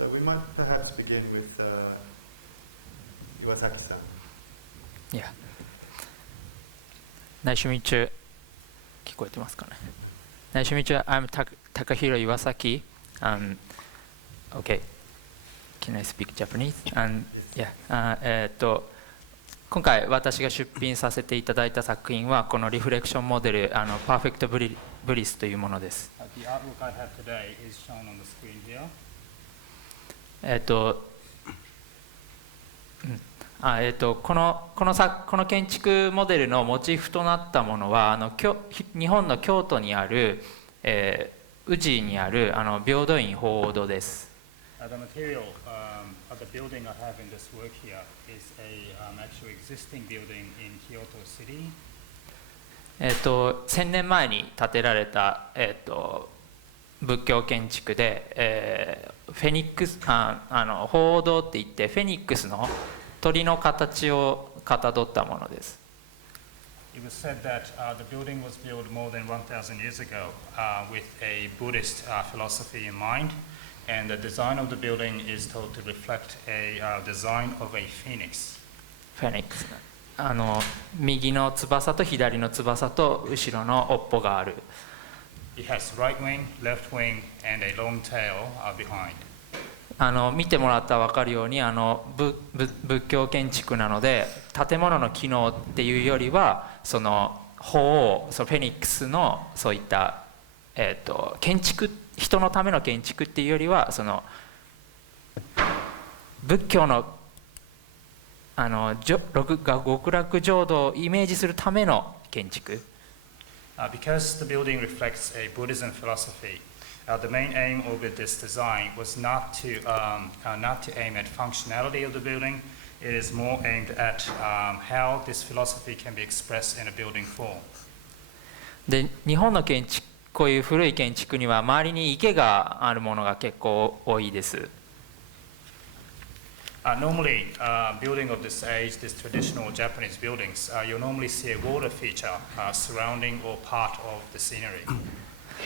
So we might perhaps begin with Iwasaki-san. Yeah. Nice to meet you. 聞こえてますかね? Nice to meet you. I'm Takahiro Iwasaki. Okay. Can I speak Japanese? Yeah. 今回私が出品させていただいた作品はこのリフレクションモデルパーフェクトブリスというものです。The artwork I have today is shown on the screen here. この建築モデルのモチーフとなったものは日本の京都にある、宇治にある平等院鳳凰堂です。The material of the building I have in this work here is a actually existing building in Kyoto City. 1000年前に建てられた、仏教建築で、フェニックス鳳凰堂っていってフェニックスの鳥の形をかたどったものです。It was said that the building was built more than 1,000 years ago with a Buddhist philosophy in mind, and the design of the building is told to reflect a design of a phoenix. フェニックス。右の翼と左の翼と後ろの尾っぽがある。It has right wing, left wing, and a long tail behind. 見てもらったら分かるように仏教建築なので建物の機能っていうよりはその鳳凰、そのフェニックスのそういった、建築、人のための建築っていうよりはその仏教の極楽浄土をイメージするための建築。Because the building reflects a Buddhism philosophy, the main aim of this design was not to aim at functionality of the building. It is more aimed at how this philosophy can be expressed in a building form. で、日本の建築、こういう古い建築には周りに池があるものが結構多いです。Normally, building of this age, this traditional Japanese buildings, you normally see a water feature surrounding or part of the scenery.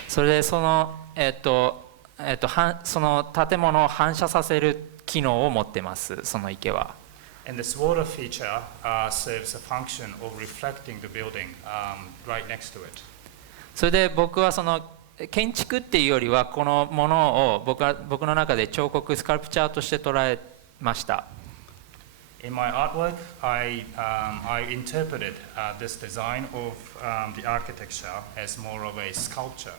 それでその建物を反射させる機能を持ってます、その池は。And this water feature serves a function of reflecting the building right next to it. それで僕はその建築っていうよりはこのものを僕の中で彫刻スカルプチャーとして捉えました。In my artwork, I interpreted this design of the architecture as more of a sculpture.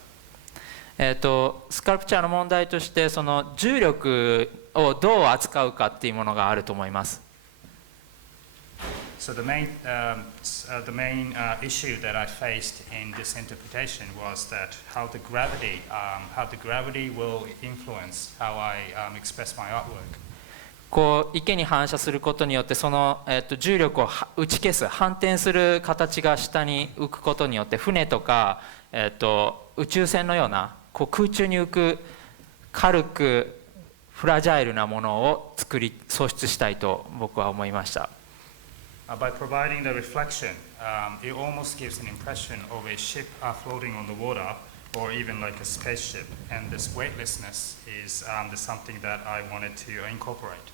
スカルプチャーの問題としてその重力をどう扱うかっていうものがあると思います。So the main issue that I faced in this interpretation was that how the gravity will influence how I express my artwork. こう池に反射することによってその、重力を打ち消す反転する形が下に浮くことによって船とか、宇宙船のようなこう空中に浮く軽くフラジャイルなものを創出したいと僕は思いました。By providing the reflection, it almost gives an impression of a ship floating on the water, or even like a spaceship. And this weightlessness is something that I wanted to incorporate.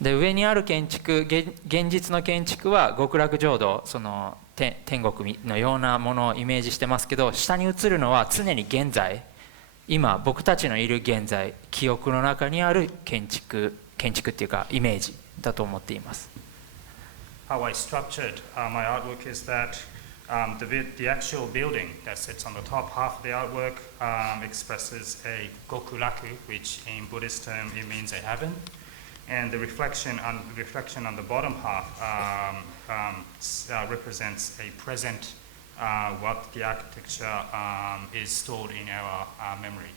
で上にある建築、現実の建築は極楽浄土、その天国のようなものをイメージしてますけど、下に映るのは常に現在、今僕たちのいる現在、記憶の中にある建築っていうかイメージだと思っています。How I structured my artwork is that the actual building that sits on the top half of the artwork expresses a gokuraku, which in Buddhist term it means a heaven, and the reflection on the bottom half represents a present, what the architecture is stored in our memory.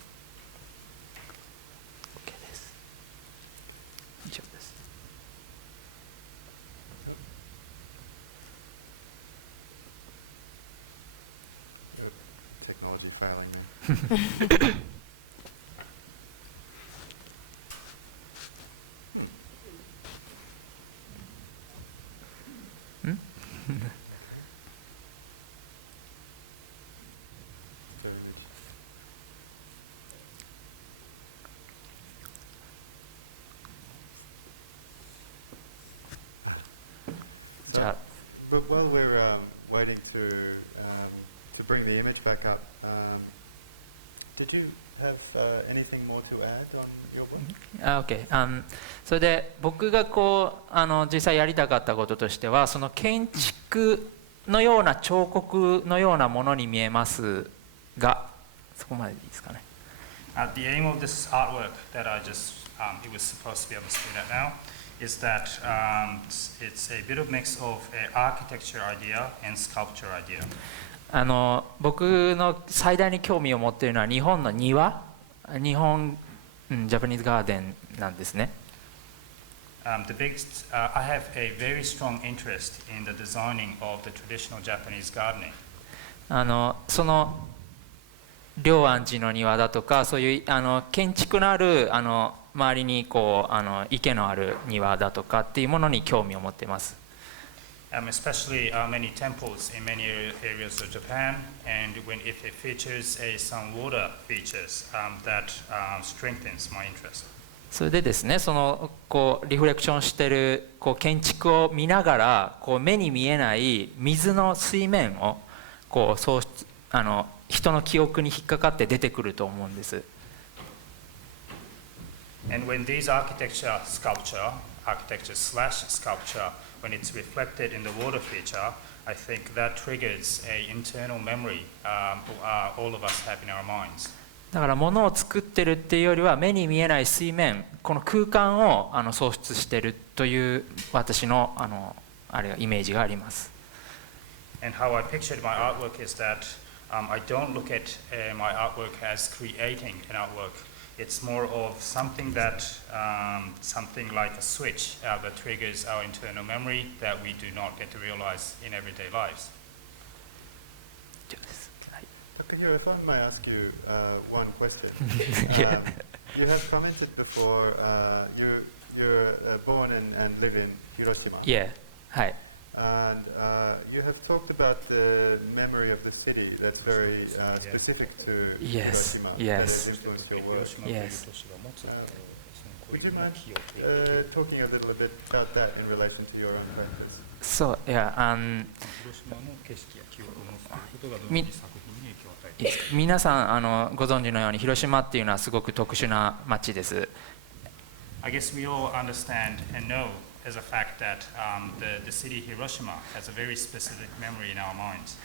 以上です。Technology failing. But while we're waiting to bring the image back up, did you have anything more to add on your book? OK、それで僕がこう実際やりたかったこととしては、その建築のような彫刻のようなものに見えますが、そこまででいいですかね。The aim of this artwork that I just, it was supposed to be on the screen right now, is that it's a bit of mix of an architecture idea and sculpture idea. 僕の最大に興味を持っているのは日本の庭、日本、ジャパニーズガーデンなんですね。I have a very strong interest in the designing of the traditional Japanese gardening. その龍安寺の庭だとか、そういう建築のある周りにこう池のある庭だとかっていうものに興味を持っています。Especially many temples in many areas of Japan, and if it features some water features, that strengthens my interest. それでですね、そのこうリフレクションしているこう建築を見ながら、こう目に見えない水の水面をこう人の記憶に引っかかって出てくると思うんです。And when these architecture/sculpture, when it's reflected in the water feature, I think that triggers an internal memory all of us have in our minds. だから物を作ってるっていうよりは、目に見えない水面、この空間を創出しているという私のあれイメージがあります。And how I pictured my artwork is that I don't look at my artwork as creating an artwork. It's more of something that, something like a switch that triggers our internal memory that we do not get to realize in everyday lives. Takahiro, if I may ask you one question. Yeah. You have commented before, you're born and live in Hiroshima. Yeah. はい。And you have talked about the memory of the city that's very specific to Yes, Hiroshima. yes. That has influenced your work. Yes. Would you mind talking a little bit about that in relation to your own practice? そう、いや、皆さんご存知のように広島っていうのはすごく特殊な街です。I guess we all understand and know as a fact that the city Hiroshima has a very specific memory in our minds.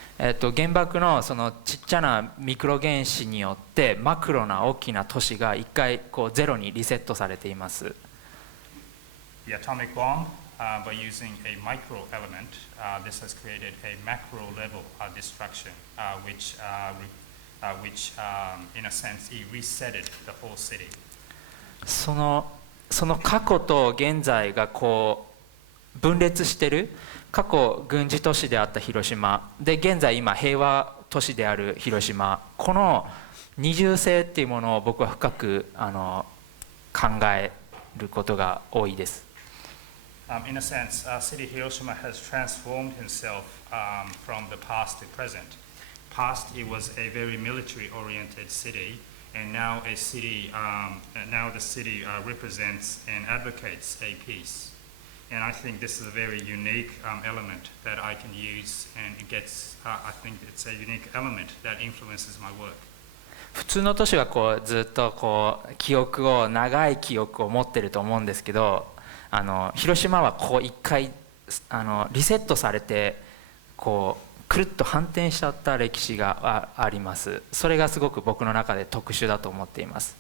原爆のそのちっちゃなミクロ原子によってマクロな大きな都市が一回こうゼロにリセットされています。The atomic bomb, by using a micro element, this has created a macro level destruction, which in a sense, it resetted the whole city. その過去と現在がこう分裂してる。過去軍事都市であった広島で、現在今平和都市である広島、この二重性っていうものを僕は深く考えることが多いです。In a sense, city Hiroshima has transformed himself from the past to present. Past, it was a very military-oriented city, and now the city represents and advocates a peace. And I think this is a very unique element that I can use, and I think it's a unique element that influences my work. 普通の都市はこうずっとこう長い記憶を持ってると思うんですけど、広島はこう一回リセットされてこうくるっと反転しちゃった歴史があります。それがすごく僕の中で特殊だと思っています。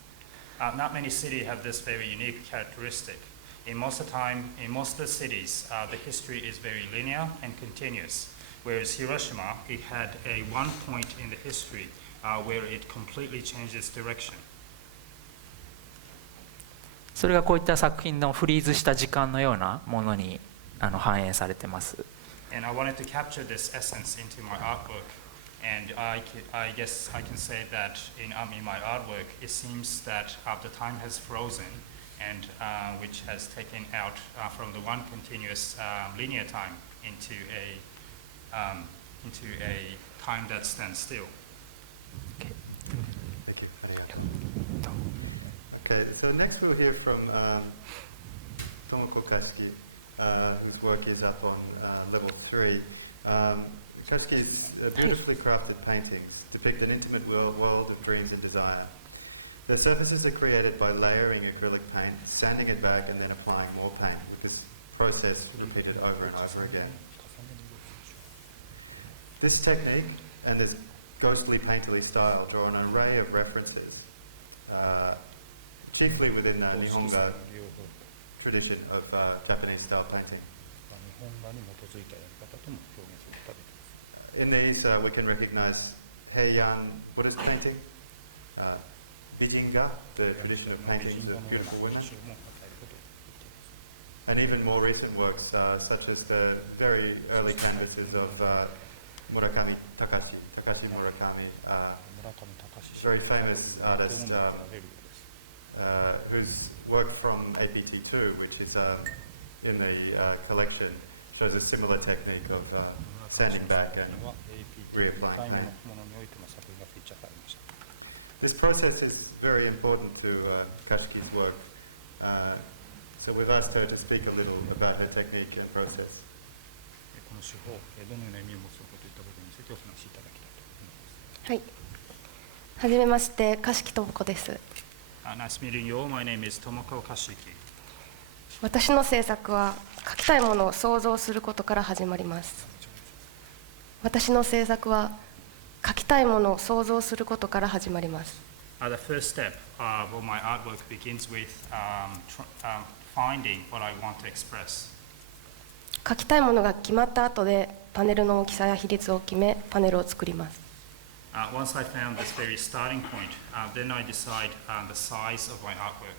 Not many cities have this very unique characteristic. In most of the cities, the history is very linear and continuous. Whereas Hiroshima, it had one point in the history where it completely changed its direction. それがこういった作品のフリーズした時間のようなものに反映されています。And I wanted to capture this essence into my artwork. And I guess I can say that in my artwork, it seems that the time has frozen, and which has taken out from the one continuous linear time into a time that stands still. Thank you. Okay, so next we'll hear from Tomoko Kashiki, whose work is up on level 3. Kashiki's beautifully crafted paintings depict an intimate world of dreams and desire. Their surfaces are created by layering acrylic paint, sanding it back, and then applying more paint, with this process repeated over and over again. This technique and this ghostly painterly style draw an array of references, chiefly within the Nihonga tradition of Japanese style painting. In these we can recognize Heian Buddhist painting, Bijinga, the tradition of paintings of beautiful women, and even more recent works such as the very early canvases of Murakami Takashi Murakami, very famous artist whose work from APT2, which is in the collection, shows a similar technique of sanding back and reapplying paint. This process is very important to Kashiki's work, so we've asked her to speak a little about her technique and process. この手法、どのような意味を持つのかといった部分についてお話しいただきたいと思います。はい。はじめまして、樫木智子です。Nice meeting you all. My name is Tomoko Kashiki. 私の制作は描きたいものを想像することから始まります。私の制作は描きたいものを想像することから始まります。The first step of my artwork begins with finding what I want to express. 描きたいものが決まった後でパネルの大きさや比率を決めパネルを作ります。Once I found this very starting point, then I decide the size of my artwork.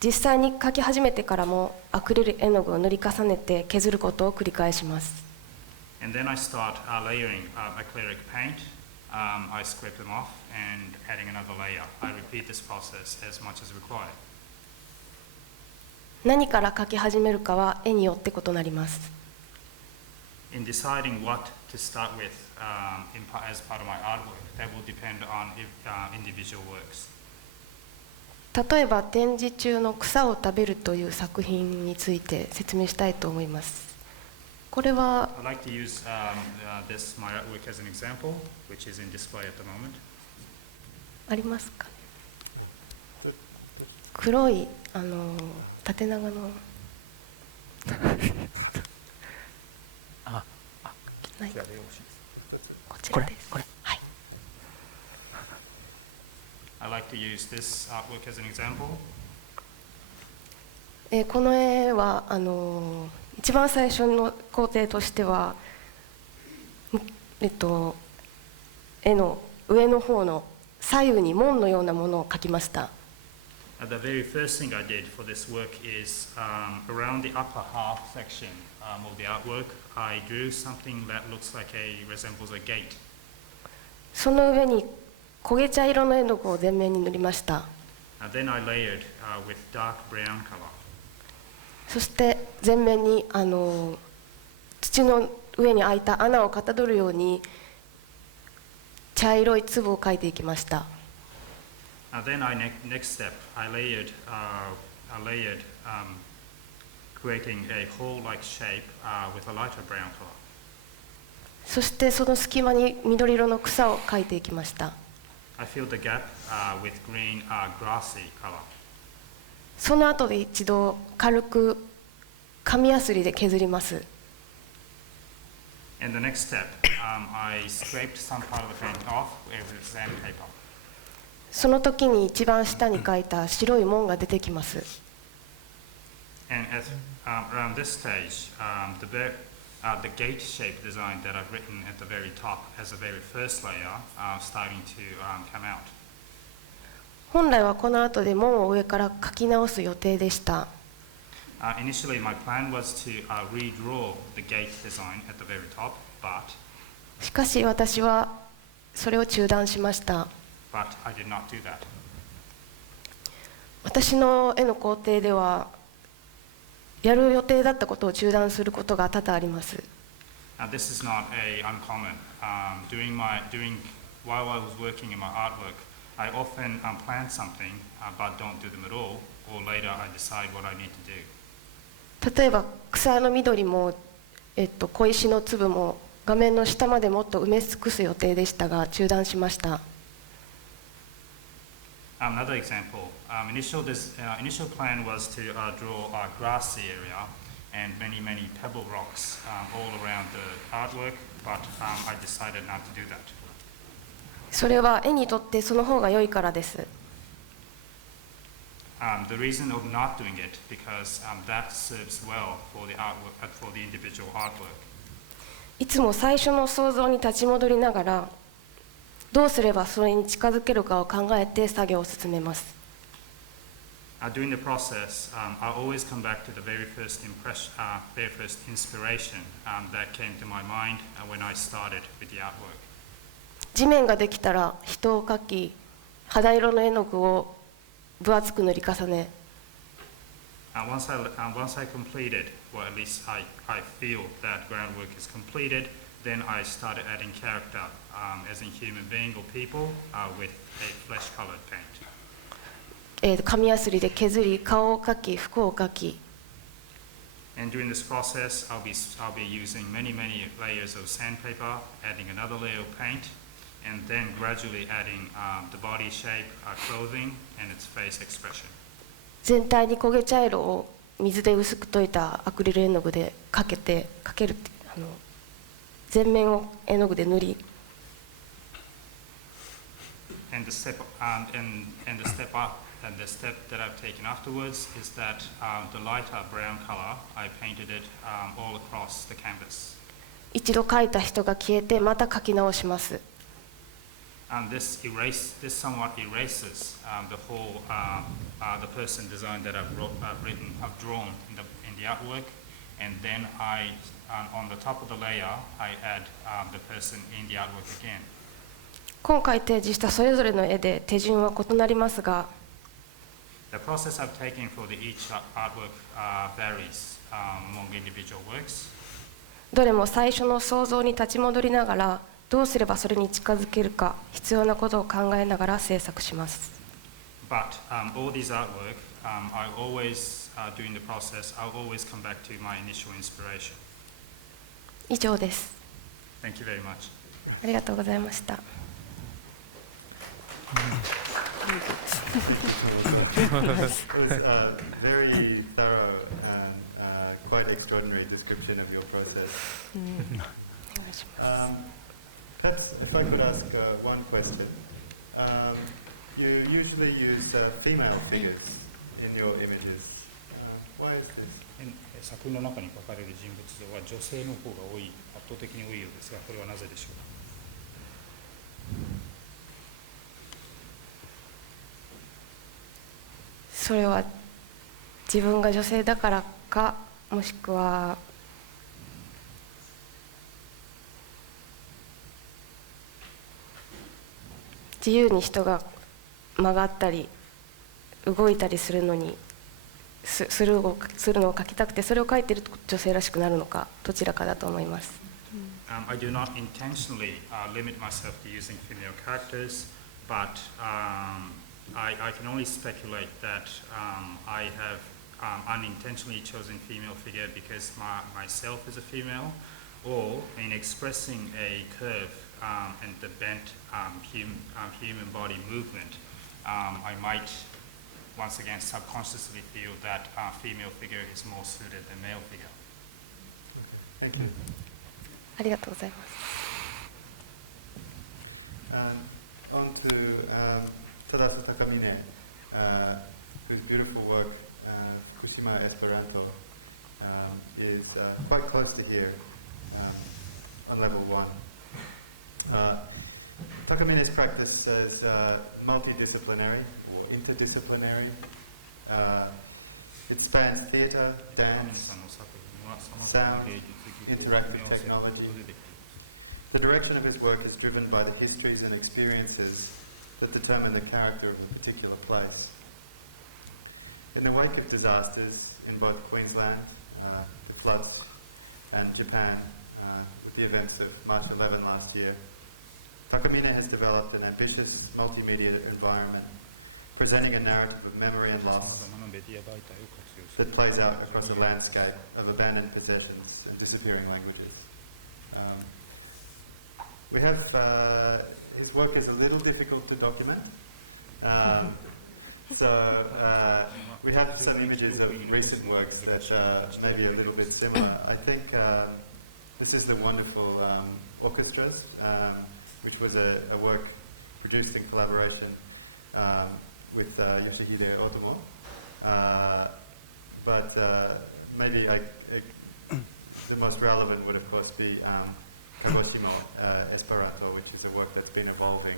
実際に描き始めてからもアクリル絵の具を塗り重ねて削ることを繰り返します。And then I start layering acrylic paint. I scrape them off and adding another layer. I repeat this process as much as required. 何から描き始めるかは絵によって異なります。In deciding what to start with as part of my artwork, that will depend on individual works. 例えば展示中の草を食べるという作品について説明したいと思います。これは I'd like to use this my artwork as an example, which is in display at the moment. ありますかね。黒い縦長のないかこちらです。これはい。I'd like to use this artwork as an example. この絵は一番最初の工程としては、絵の上の方の左右に門のようなものを描きました。The very first thing I did for this work is around the upper half section of the artwork, I drew something that looks like resembles a gate. その上に焦げ茶色の絵の具を全面に塗りました。Then I layered with dark brown color. そして全面に土の上に開いた穴をかたどるように茶色い粒を描いていきました。Then next step, I layered creating a hole-like shape with a lighter brown color. そしてその隙間に緑色の草を描いていきました。I filled the gap with green grassy color. その後で一度軽く紙やすりで削ります。And the next step, I scraped some part of the paint off with sandpaper. その時に一番下に描いた白い門が出てきます。And around this stage, the gate-shaped design that I've written at the very top as the very first layer starting to come out. 本来はこの後で門を上から描き直す予定でした。Initially, my plan was to redraw the gate design at the very top, but しかし私はそれを中断しました。I did not do that. 私の絵の工程ではやる予定だったことを中断することが多々あります。This is not uncommon. While I was working in my artwork, I often plan something but don't do them at all, or later I decide what I need to do. 例えば草の緑も小石の粒も画面の下までもっと埋め尽くす予定でしたが中断しました。Another example, initial plan was to draw a grassy area and many pebble rocks all around the artwork, but I decided not to do that. それは絵にとってその方が良いからです。The reason of not doing it because that serves well for the artwork, for the individual artwork. いつも最初の想像に立ち戻りながらどうすればそれに近づけるかを考えて作業を進めます。During the process, I always come back to the very first inspiration that came to my mind when I started with the artwork. 地面ができたら人を描き、肌色の絵の具を分厚く塗り重ね、Once I completed, or at least I feel that groundwork is completed, then I started adding character, as in human being or people, with a flesh-colored paint. 紙やすりで削り、顔を描き、服を描き、 And during this process, I'll be using many layers of sandpaper, adding another layer of paint, and then gradually adding the body shape, clothing, and its face expression. 全体に焦げ茶色を水で薄く溶いたアクリル絵の具でかけるって全面を絵の具で塗り、 And the step that I've taken afterwards is that the lighter brown color, I painted it all across the canvas. 一度描いた人が消えてまた描き直します。 And this somewhat erases the whole the person design that I've drawn in the artwork, and then on the top of the layer I add the person in the artwork again. 今回提示したそれぞれの絵で手順は異なりますが、 The process I've taken for each artwork varies among individual works. どれも最初の想像に立ち戻りながらどうすればそれに近づけるか必要なことを考えながら制作します。 But all these artwork, I always during the process, I'll always come back to my initial inspiration. 以上です。 Thank you very much. ありがとうございました。It was a very thorough and quite extraordinary description of your process. お願いします。 Perhaps if I could ask one question. You usually use female figures in your images. Why is this? 作品の中に描かれる人物像は女性の方が多い、圧倒的に多いようですが、これはなぜでしょうか。それは自分が女性だからか、もしくは自由に人が曲がったり動いたりするのにするのを描きたくて、それを描いていると女性らしくなるのか、どちらかだと思います。 I do not intentionally limit myself to using female characters, but I can only speculate that I have unintentionally chosen female figure because myself is a female, or in expressing a curve and the bent human body movement, I might once again subconsciously feel that female figure is more suited than male figure. Thank you. ありがとうございます。On to Tadasu Takamine, whose beautiful work, Fukushima Esperanto, is quite close to here on level 1. Takamine's practice is multidisciplinary or interdisciplinary. It spans theatre, dance, sound, interactive technology. The direction of his work is driven by the histories and experiences that determine the character of a particular place. In the wake of disasters in both Queensland, the floods, and Japan, with the events of March 11 last year, Takamine has developed an ambitious multimedia environment presenting a narrative of memory and さま loss ざまなメディア媒体を活用す that る plays out across a landscape of abandoned possessions and disappearing languages. We have, his work is a little difficult to document. So we have some images of recent works that may be a little bit similar. I think this is the wonderful orchestras, which was a work produced in collaboration with Yoshihide Otomo. But maybe the most relevant would of course be Fukushima Esperanto, which is a work that's been evolving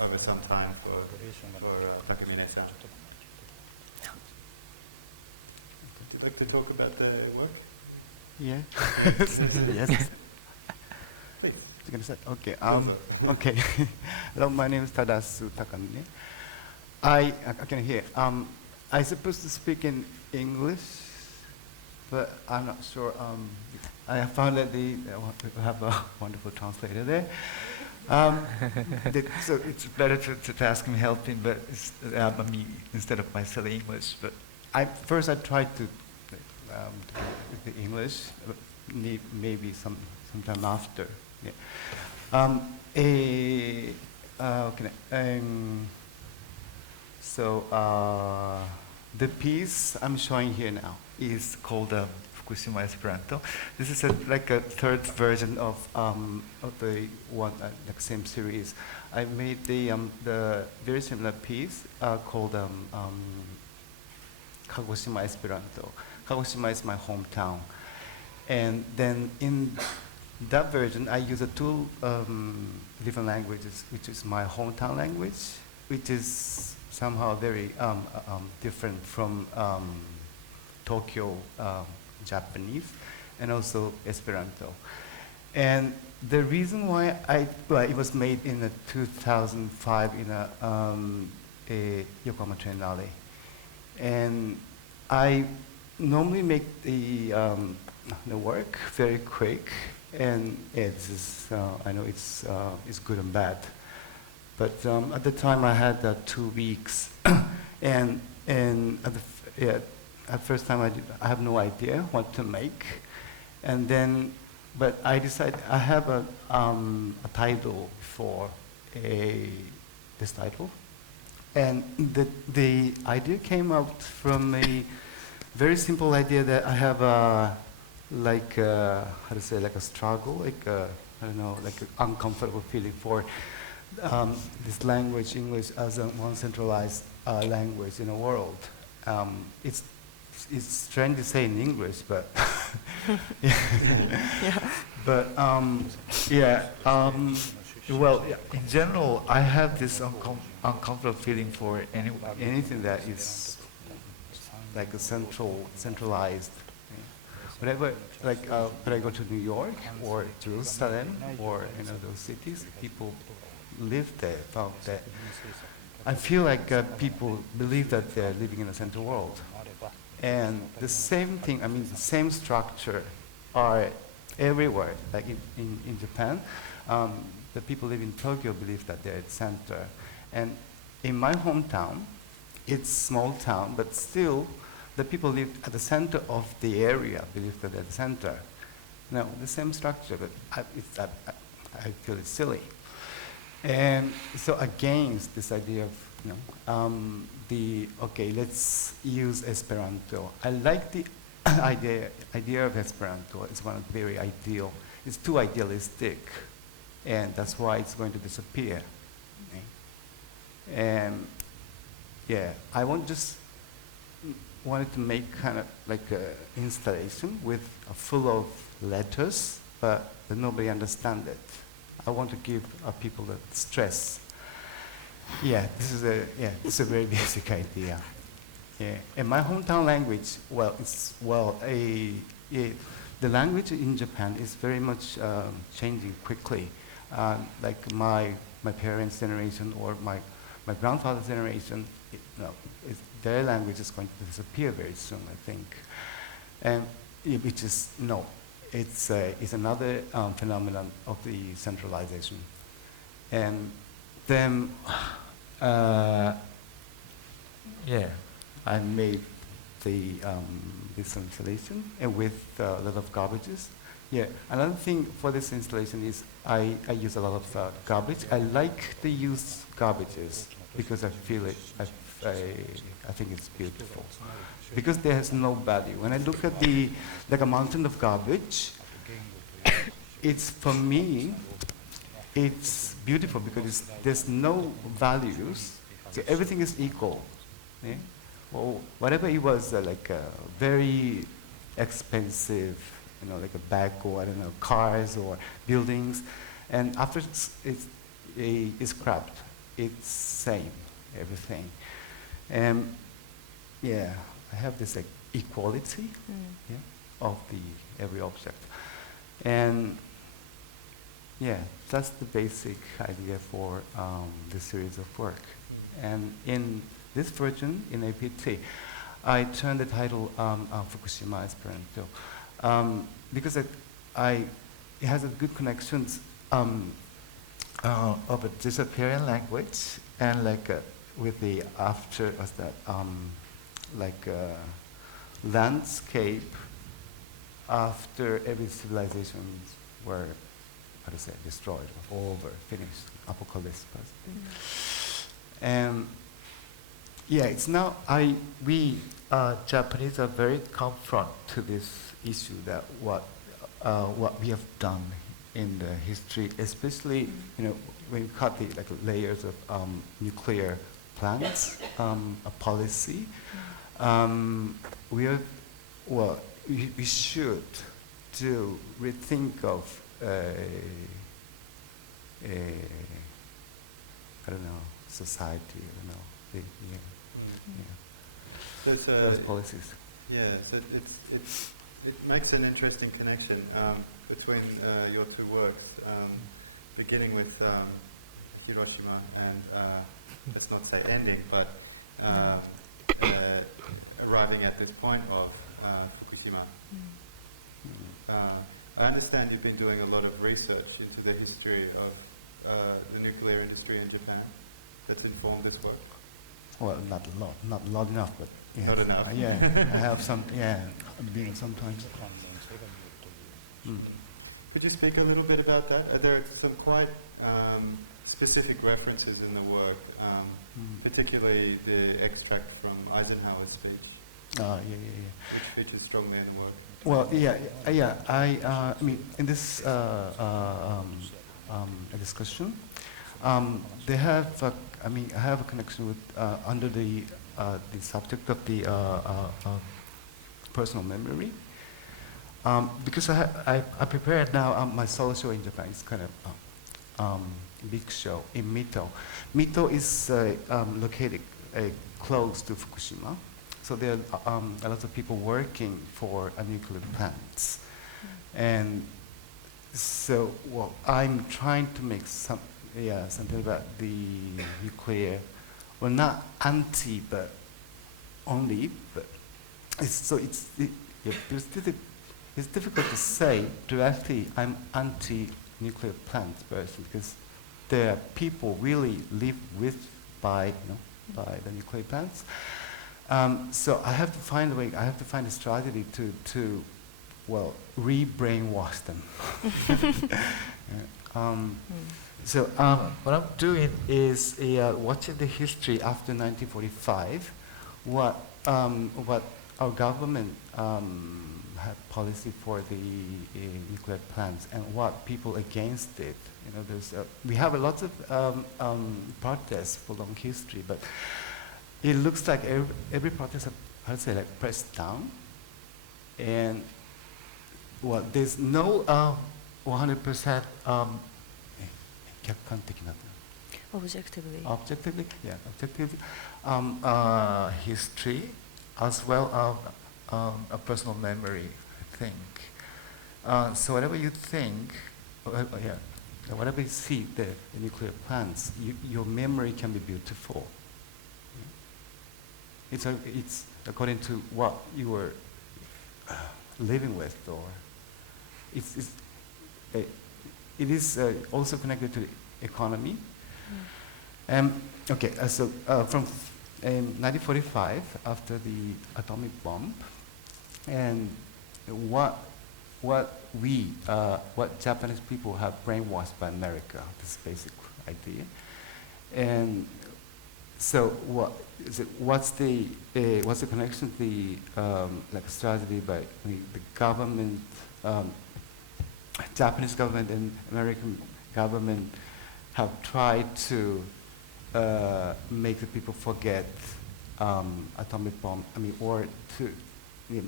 over some time for Takamine-san. Would you like to talk about the work? Yeah. Yes. Please. You're gonna say, okay. Okay. Hello, my name is Tadasu Takamine. I can hear. I supposed to speak in English, but I'm not sure. I found that we have a wonderful translator there. So it's better to ask him helping, but it's, me instead of my silly English. But first I tried to with the English, but maybe sometime after. Yeah. So the piece I'm showing here now is called Fukushima Esperanto. This is like a third version of the one like same series. I made the very similar piece called Kagoshima Esperanto. Kagoshima is my hometown, and then in that version I use two different languages, which is my hometown language, which is somehow very different from Tokyo Japanese, and also Esperanto. And the reason why it was made in 2005 in a Yokohama Triennial, and I normally make the work very quick, and I know it's good and bad. But at the time I had 2 weeks, and at first time I have no idea what to make, and then but I decided I have a title for this title, and the idea came out from a very simple idea that I have how to say, like a struggle, like I don't know, like an uncomfortable feeling for this language, English, as one centralized language in the world. It's strange to say in English, but but well, in general, I have this uncomfortable feeling for anything that is like a centralized. Whenever, like, when I go to New York or Jerusalem or those cities, people live there, found that. I feel like people believe that they're living in the central world. And the same thing, I mean, the same structure are everywhere. Like in Japan, the people live in Tokyo believe that they're at the center. And in my hometown, it's small town, but still, the people live at the center of the area, believe that they're at the center. No, the same structure, but I feel it's silly. And so against this idea of, okay, let's use Esperanto. I like the idea of Esperanto. It's one of the very ideal. It's too idealistic, and that's why it's going to disappear. Okay? And yeah, I wanted to make kind of like an installation with full of letters, but nobody understands it. I want to give people the stress. Yeah, this is a very basic idea. Yeah, and my hometown language, the language in Japan is very much changing quickly. Like my parents' generation or my grandfather's generation, their language is going to disappear very soon, I think. And which is it's another phenomenon of the centralization. And then Yeah, I made this installation and with a lot of garbages. Yeah, another thing for this installation is I use a lot of garbage. I like to use garbages because I feel it. I think it's beautiful because there's no value. When I look at the like a mountain of garbage, it's for me. It's beautiful because there's no values, so everything is equal. Yeah? Well, whatever it was, like very expensive, you know, like a bag or I don't know, cars or buildings, and after it's scrapped, it's same everything, and yeah, I have this like equality, yeah, of the every object, and. Yeah, that's the basic idea for this series of work. And in this version, in APT, I turned the title Fukushima Esperanto because it has a good connections of a disappearing language and like with the after was that like landscape after every civilizations were how to say destroyed, over, finished, apocalypse. And yeah, it's now we Japanese are very confront to this issue that what we have done in the history, especially you know when you cut the like layers of nuclear plants, a policy. We are we should to rethink of. I don't know, society, I don't know, So it's, those policies. Yeah, so it makes an interesting connection between your two works, beginning with Hiroshima and, let's not say ending, but arriving at this point of Fukushima. I understand you've been doing a lot of research into the history of the nuclear industry in Japan that's informed this work. Well, not a lot enough, but yeah. Not enough. Yeah, I have some, yeah, being sometimes. Could you speak a little bit about that? Are there some quite specific references in the work, particularly the extract from Eisenhower's speech, which features strongly in the work? Well, yeah. I mean, in this discussion, they have. I mean, I have a connection with under the subject of the personal memory, because I prepared now my solo show in Japan. It's kind of big show in Mito. Mito is located close to Fukushima. So there are a lot of people working for nuclear plants. And so, well, I'm trying to make something about the nuclear, well, not anti, but only, but it's difficult to say directly I'm anti-nuclear plants person because there are people really live by the nuclear plants. So I have to find a way. I have to find a strategy to re-brainwash them. So what I'm doing is watching the history after 1945. What our government had policy for the nuclear plants and what people against it. You know, we have a lot of protests for long history, but. It looks like every protest, how to say, like pressed down, and there's no 100% objectively history as well a personal memory, I think. So whatever you think, whatever you see the nuclear plants, your memory can be beautiful. It's according to what you were living with, or it is also connected to the economy. Okay, from 1945, after the atomic bomb, and what Japanese people have brainwashed by America, this basic idea, and so what's the connection? The like strategy by the government, Japanese government and American government have tried to make the people forget atomic bomb. I mean, or to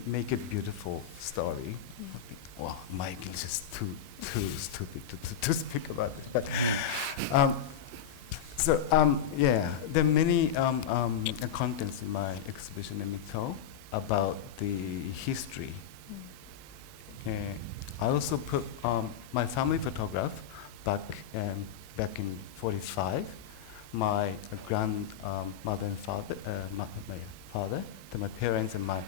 make it beautiful story. Well, my English is too stupid to speak about this, but. Yeah, there are many contents in my exhibition in Mito about the history. I also put my family photograph back in '45. My grandmother and father, my father, my parents, and my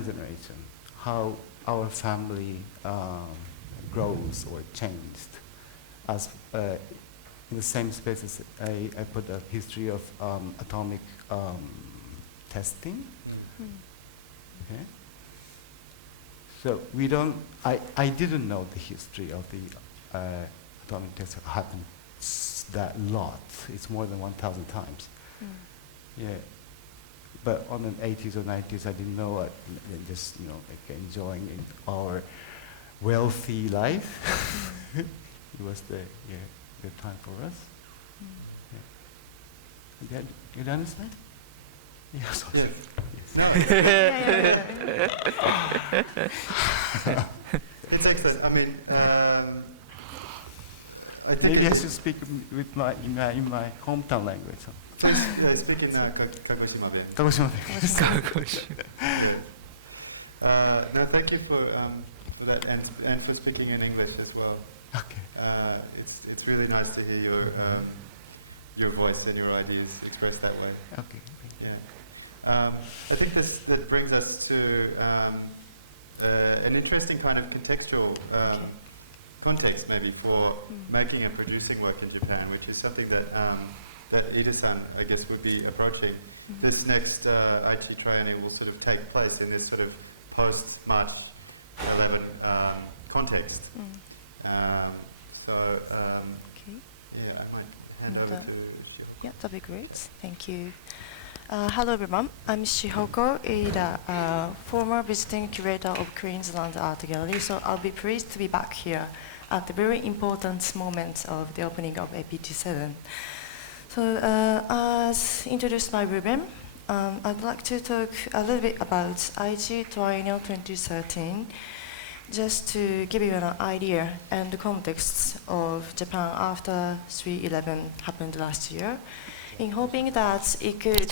generation. How our family grows or changed as. In the same space as I put a history of atomic testing. Okay. So we don't. I didn't know the history of the atomic test happened that lot. It's more than 1,000 times. Yeah. But on the 80s or 90s, I didn't know it. And just like enjoying in our wealthy life. It was the good time for us. Yeah. You understand? Yes. Yeah. It's excellent. I mean, I think maybe I should speak with in my hometown language. Speak in Kagoshima. Kagoshima. No, thank you for that and for speaking in English as well. Okay. It's really nice to hear your voice and your ideas expressed that way. Okay. Yeah. I think that brings us to an interesting kind of contextual context maybe for making and producing work in Japan, which is something that that Iida-san, I guess, would be approaching. This next Aichi Triennial will sort of take place in this sort of post-March 11 context. Yeah, I might hand over to Shihoko. Yeah, that'd be great. Thank you. Hello everyone, I'm Shihoko, Iida, former visiting curator of Queensland Art Gallery, so I'll be pleased to be back here at the very important moment of the opening of APT7. So as introduced by Reuben, I'd like to talk a little bit about Aichi Triennial 2013, just to give you an idea and the context of Japan after 3/11 happened last year, in hoping that it could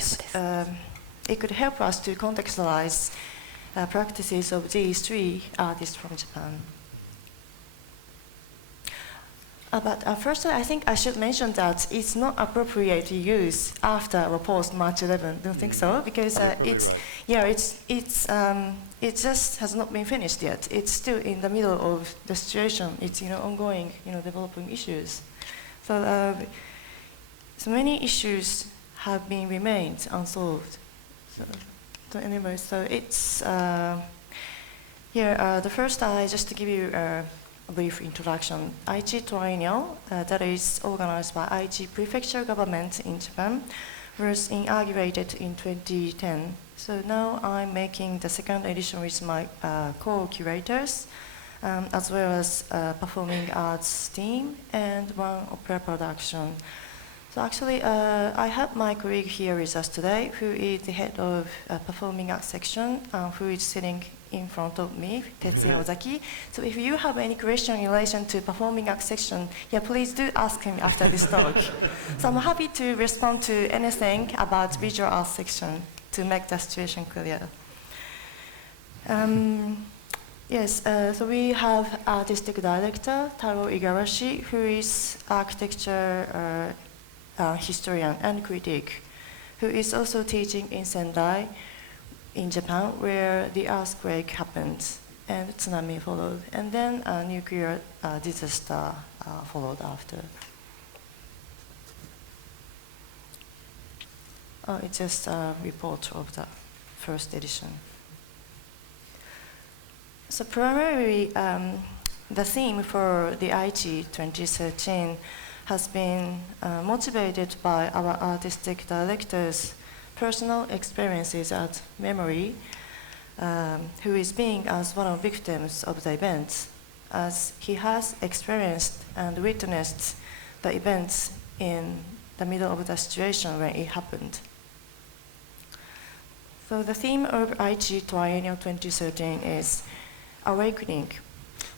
help us to contextualize practices of these three artists from Japan. But first, I think I should mention that it's not appropriate to use after or post March 11. Don't think so, because it just has not been finished yet. It's still in the middle of the situation. It's ongoing, developing issues. So many issues have been remained unsolved. So anyway, so it's the first just to give you a brief introduction. Aichi Triennial, that is organized by Aichi Prefecture government in Japan, was inaugurated in 2010. So now I'm making the second edition with my co-curators, as well as performing arts team and one opera production. So actually, I have my colleague here with us today, who is the head of performing arts section, who is sitting in front of me, Tetsuya Ozaki. So if you have any question in relation to performing arts section, please do ask him after this talk. So I'm happy to respond to anything about visual arts section to make the situation clear. So we have artistic director Taro Igarashi, who is architecture historian and critic, who is also teaching in Sendai, in Japan, where the earthquake happened and tsunami followed, and then a nuclear disaster followed after. It's just a report of the first edition. So primarily, the theme for the Aichi 2013 has been motivated by our artistic director's personal experiences at Memory, who is being as one of the victims of the events, as he has experienced and witnessed the events in the middle of the situation when it happened. So the theme of Aichi Triennial 2013 is Awakening.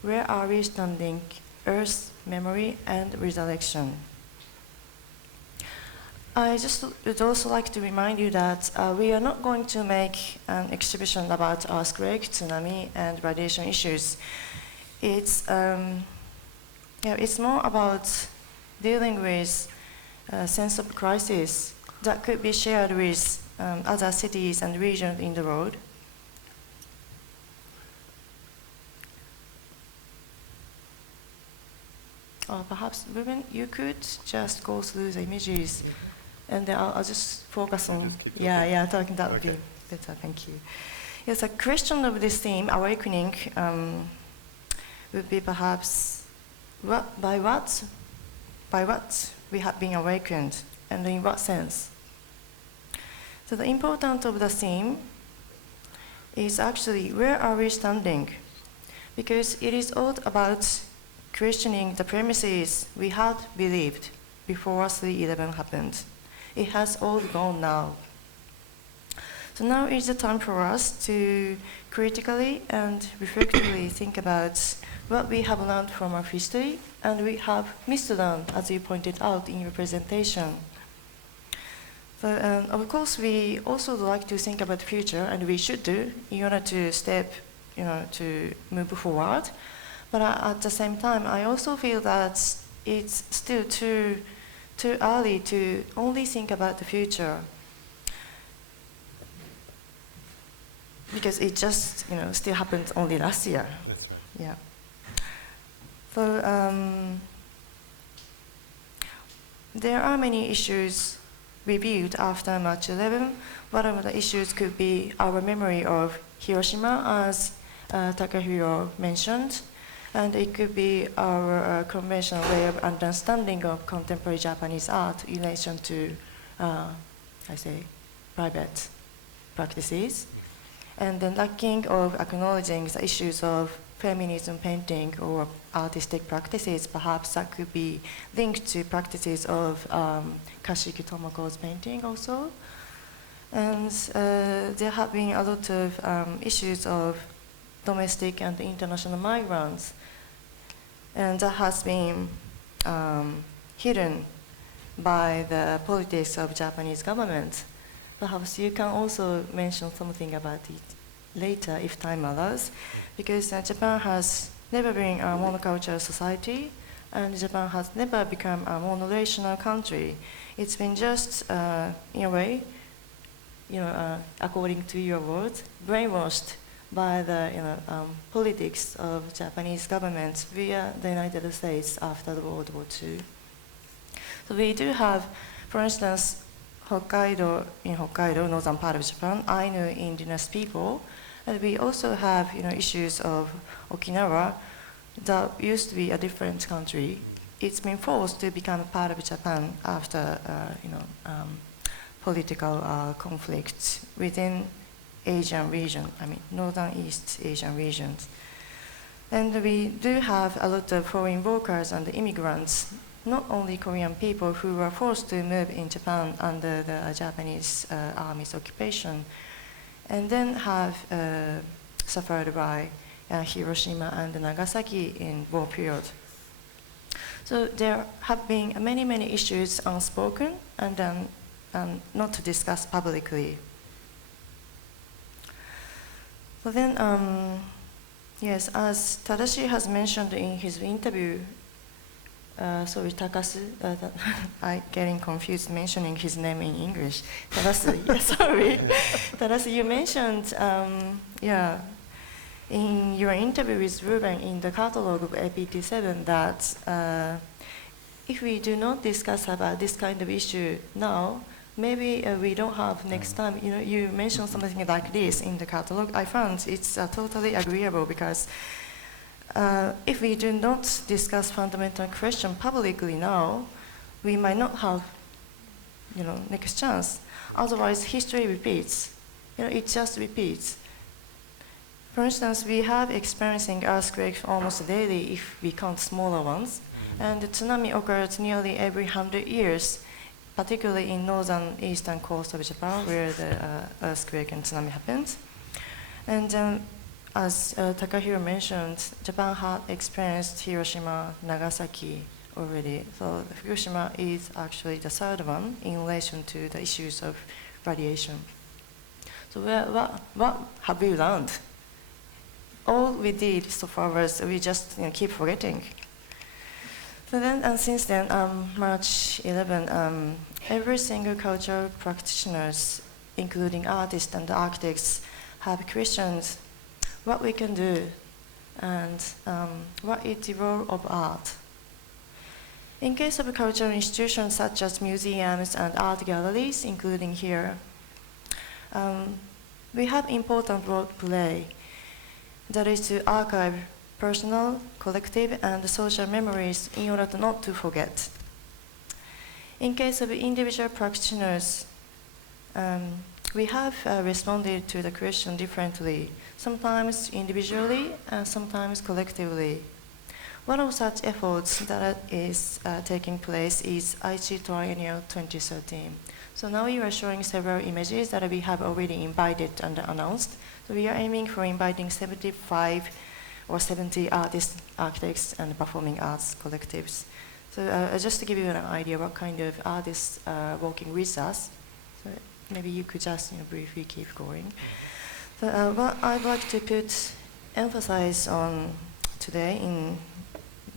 Where are we standing? Earth, memory, and resurrection. I just would also like to remind you that we are not going to make an exhibition about earthquake, tsunami, and radiation issues. It's more about dealing with a sense of crisis that could be shared with other cities and regions in the world. Perhaps, Reuben, you could just go through the images, and then I'll just focus on, talking. That would be better. Thank you. Yes, a question of this theme, awakening, would be perhaps by what we have been awakened, and in what sense. So the importance of the theme is actually where are we standing, because it is all about questioning the premises we had believed before 3/11 happened. It has all gone now. So now is the time for us to critically and reflectively think about what we have learned from our history and we have mislearned, as you pointed out in your presentation. So, of course, we also like to think about the future, and we should do in order to to move forward. But at the same time, I also feel that it's still too early to only think about the future, because it just still happened only last year. That's right. Yeah. So there are many issues reviewed after March 11. One of the issues could be our memory of Hiroshima, as Takahiro mentioned. And it could be our conventional way of understanding of contemporary Japanese art in relation to, private practices. And then lacking of acknowledging the issues of feminism painting or artistic practices, perhaps that could be linked to practices of Kashiki Tomoko's painting also. And there have been a lot of issues of domestic and international migrants, and that has been hidden by the politics of Japanese government. Perhaps you can also mention something about it later if time allows, because Japan has never been a monocultural society, and Japan has never become a monoracial country. It's been just, in a way, according to your words, brainwashed by the politics of Japanese government via the United States after the World War II. So we do have, for instance, in Hokkaido, northern part of Japan, Ainu indigenous people, and we also have issues of Okinawa that used to be a different country. It's been forced to become a part of Japan after political conflicts within Asian region, Northern East Asian regions. And we do have a lot of foreign workers and immigrants, not only Korean people who were forced to move in Japan under the Japanese army's occupation, and then have suffered by Hiroshima and Nagasaki in war period. So there have been many, many issues unspoken and then not discussed publicly. So then, yes, as Tadashi has mentioned in his interview, Takasu, I'm getting confused mentioning his name in English. Tadasu, sorry. Tadasu, you mentioned, in your interview with Reuben in the catalog of APT7 that if we do not discuss about this kind of issue now, maybe we don't have next time. You know, you mentioned something like this in the catalog. I found it's totally agreeable because if we do not discuss fundamental question publicly now, we might not have, you know, next chance. Otherwise, history repeats. You know, it just repeats. For instance, we have experiencing earthquakes almost daily if we count smaller ones, and the tsunami occurs nearly every 100 years, particularly in northern eastern coast of Japan, where the earthquake and tsunami happens. And as Takahiro mentioned, Japan had experienced Hiroshima, Nagasaki already. So Fukushima is actually the third one in relation to the issues of radiation. So what have we learned? All we did so far was we just keep forgetting. So then, and since then, March 11, every single cultural practitioners, including artists and architects, have questioned what we can do and what is the role of art. In case of cultural institutions such as museums and art galleries, including here, we have important role to play. That is to archive personal, collective, and social memories in order not to forget. In case of individual practitioners, we have responded to the question differently, sometimes individually and sometimes collectively. One of such efforts that is taking place is Aichi Triennial 2013. So now you are showing several images that we have already invited and announced. So we are aiming for inviting 75 or 70 artists, architects, and performing arts collectives. So just to give you an idea what kind of artists are working with us, so maybe you could just briefly keep going. So what I'd like to emphasize on today in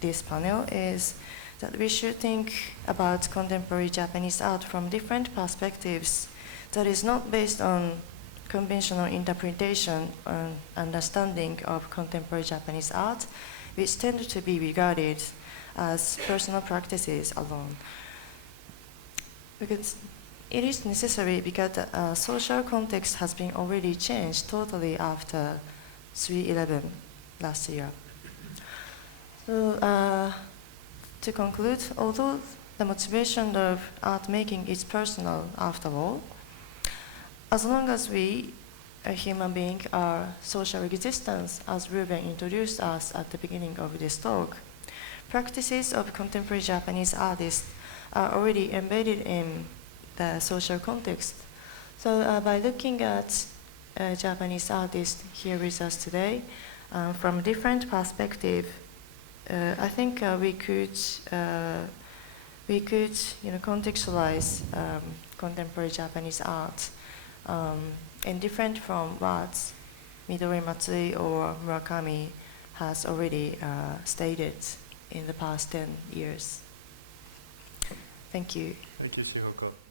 this panel is that we should think about contemporary Japanese art from different perspectives that is not based on conventional interpretation and understanding of contemporary Japanese art, which tend to be regarded as personal practices alone. Because it is necessary because the social context has been already changed totally after 3/11 last year. So to conclude, although the motivation of art making is personal after all, as long as we, a human being, are social existence, as Reuben introduced us at the beginning of this talk, practices of contemporary Japanese artists are already embedded in the social context. So by looking at Japanese artists here with us today, from different perspectives, I think we could contextualize contemporary Japanese art and different from what Midori Matsui or Murakami has already stated in the past 10 years. Thank you. Thank you, Shihoko.